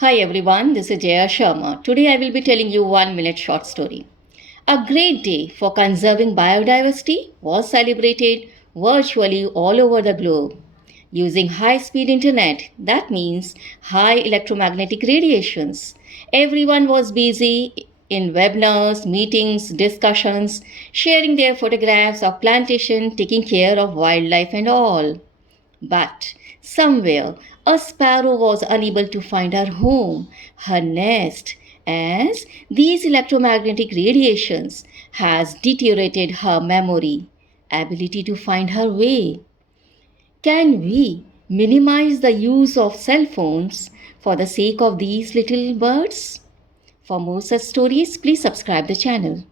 Hi everyone, this is Jaya Sharma. Today I will be telling you 1 minute short story. A great day for conserving biodiversity was celebrated virtually all over the globe. Using high speed internet, that means high electromagnetic radiations. Everyone was busy in webinars, meetings, discussions, sharing their photographs of plantation, taking care of wildlife and all. But somewhere a sparrow was unable to find her home, her nest, as these electromagnetic radiations has deteriorated her memory, ability to find her way. Can we minimize the use of cell phones for the sake of these little birds? For more such stories, please subscribe the channel.